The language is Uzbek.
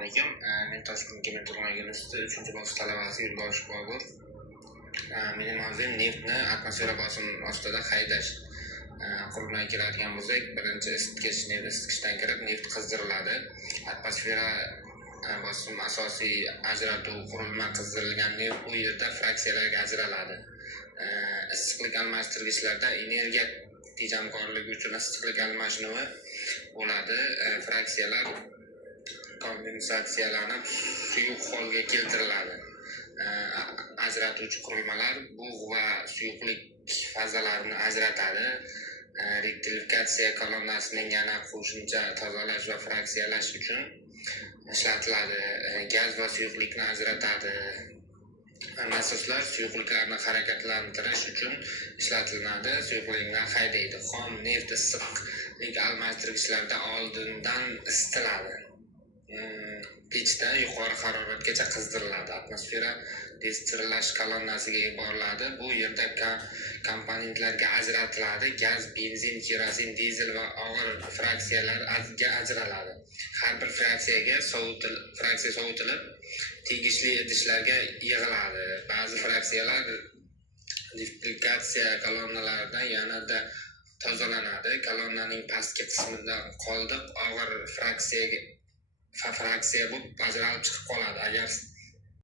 Aleyküm. Men Toshkent Geometrik universiteti 3-bosqich talabasi Yo'lboshi Bobur. Mening mavzum neftni atmosfera bosimi ostida haydash. Qurilmaga keladigan bo'lsak, birinchi isitgich neft isitgichdan kirib neft qizdiriladi. Atmosfera bosimi asosiy ajratuv qurilma qizdirilgan neft bu yerda fraksiyalarga ajraladi. Issiqlik almashtirgichlarda energiya tejamkorligi uchun issiqlik almashinuvi bo'ladi. Fraksiyalar kondensatsiyalanib suyuq holga keltiriladi. Ajratuvchi qurilmalar bug' va suyuqlik fazalarini ajratadi. Rektifikatsiya kolonnasining yana qo'shimcha tozalash va fraksiyalash uchun ishlatiladi. Gaz va suyuqlikni ajratadi. Nasoslar suyuqliklarni harakatlantirish uchun ishlatiladi. Suyuqlikni haydaydi. Xom neft issiqlik almashtirgichlarda oldindan isitiladi. Pechda yuqori haroratgacha qizdiriladi. Atmosfera destillash kolonnasiga yuboriladi. Bu yerda komponentlarga ajratiladi. Gaz, benzin, kerosin, dizel va og'ir fraksiyalarga ajraladi. Har bir fraksiya sovutilib, tegishli idishlarga yig'iladi. Ba'zi fraksiyalar rektifikatsiya kolonnalaridan yanada tozalanadi. Kolonnaning pastki qismida qoldiq og'ir fraksiya bu ajralib chiqib qoladi. Agar